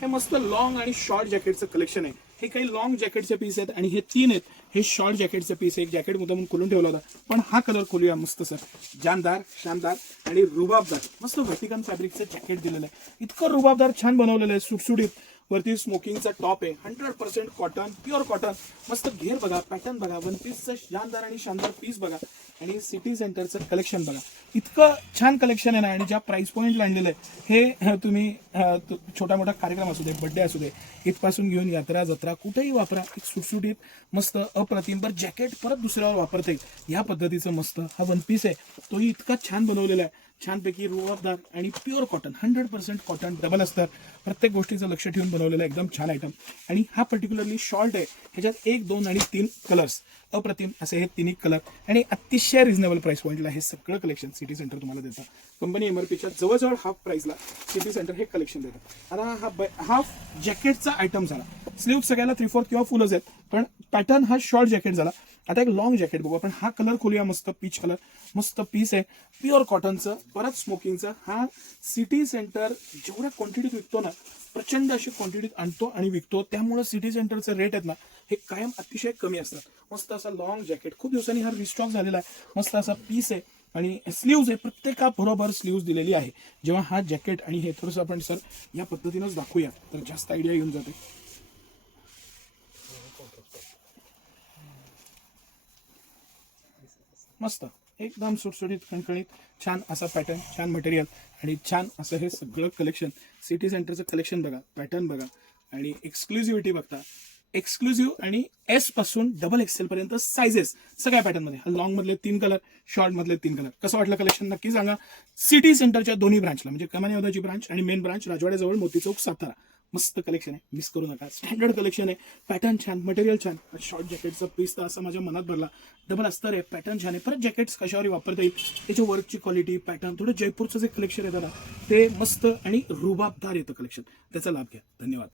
हे मस्त लॉंग आणि शॉर्ट जॅकेटचं कलेक्शन आहे. हे काही लॉंग जॅकेटचे पीस आहेत आणि हे 3 आहेत. हे शॉर्ट जॅकेटचे पीस आहे. एक जॅकेट मुद्दामून खोलून ठेवला होता, पण हा कलर खोलूया. मस्त सर, जानदार, शानदार आणि रुबाबदार मस्त व्हर्टिकन फॅब्रिकचं जॅकेट दिलेलं आहे. इतकं रुबाबदार छान बनवलेलं आहे, सुटसुटीत. वरती स्मोकिंगचा टॉप आहे, 100% कॉटन, प्युअर कॉटन. मस्त घेर बघा, पॅटर्न बघा, वन पीसचं जानदार आणि शानदार पीस बघा आणि सिटी सेंटरचं कलेक्शन बघा. इतकं छान कलेक्शन आहे ना. आणि ज्या प्राइस पॉईंटला आणलेलं आहे हे तुम्ही छोटा मोठा कार्यक्रम असू दे, बर्थडे असू दे, इथपासून घेऊन यात्रा जत्रा कुठेही वापरा. एक सुटसुटीत मस्त अप्रतिम बरं जॅकेट परत दुसऱ्यावर वापरता येईल या पद्धतीचं मस्त हा वन पीस आहे. तोही इतका छान बनवलेला आहे, छानपैकी रुबाबदार आणि प्युअर कॉटन, 100% कॉटन, डबल अस्तर, प्रत्येक गोष्टीचं लक्ष ठेवून बनवलेलं आहे. एकदम छान आयटम. आणि हा पर्टिक्युलरली शॉर्ट आहे. ह्याच्यात 1, 2 आणि 3 कलर्स, अप्रतिम असे हे तिन्ही कलर आणि अतिशय रिझनेबल प्राइस पॉईंटला हे सगळं कलेक्शन सिटी सेंटर तुम्हाला देतं. कंपनी एमआरपीच्या जवळजवळ हाफ प्राइसला सिटी सेंटर हे कलेक्शन देतं. आता हा जॅकेटचा आयटम झाला. स्लीव्ह सगळ्याला 3/4 किंवा फुलच आहेत, पण पॅटर्न हा शॉर्ट जॅकेट झाला. आता एक लॉंग जॅकेट बघू आपण. हा कलर खोलूया. मस्त पीच कलर, मस्त पीस आहे, प्युअर कॉटनचं, परत स्मोकिंगचं. हा सिटी सेंटर जेवढ्या क्वांटिटीत विकतो ना, प्रचंड अशी क्वांटिटीत आणतो आणि विकतो. त्यामुळे सिटी सेंटरचे रेट आहेत ना हे कायम अतिशय कमी असतात. मस्त असा लॉंग जॅकेट, खूप दिवसांनी हा रिस्टॉक झालेला आहे. मस्त असा पीस आहे आणि स्लीव्ज आहे, प्रत्येकाबरोबर स्लीव्ज दिलेली आहे. जेव्हा हा जॅकेट आणि हे थोडंसं आपण सर या पद्धतीनंच दाखवूया तर जास्त आयडिया येऊन जाते. मस्त एकदम सुटसुटीत, खणखणीत, छान असा पॅटर्न, छान मटेरियल आणि छान असं हे सगळं कलेक्शन. सिटी सेंटरचं कलेक्शन बघा, पॅटर्न बघा आणि एक्सक्लुझिव्हिटी बघता. एक्सक्लुझिव्ह आणि एस पासून XXL पर्यंत सायझेस सगळ्या पॅटर्नमध्ये. लॉंग मधले 3 कलर, शॉर्ट मधले 3 कलर. कसं वाटलं कलेक्शन नक्की सांगा. सिटी सेंटरच्या दोन्ही ब्रांचला, म्हणजे कमानी औदाची ब्रांच आणि मेन ब्रांच राजवाड्याजवळ मोती चौक, सातारा. मस्त कलेक्शन आहे, मिस करू नका. स्टँडर्ड कलेक्शन आहे, पॅटर्न छान, मटेरियल छान. शॉर्ट जॅकेटचा पीस तर असं माझ्या मनात भरला. डबल अस्तर आहे, पॅटर्न छान आहे. परत जॅकेट्स कशावरही वापरता येईल. त्याच्या वर्कची क्वालिटी, पॅटर्न, थोडं जयपूरचं जे कलेक्शन येतं ना ते मस्त आणि रुबाबदार येतं कलेक्शन. त्याचा लाभ घ्या. धन्यवाद.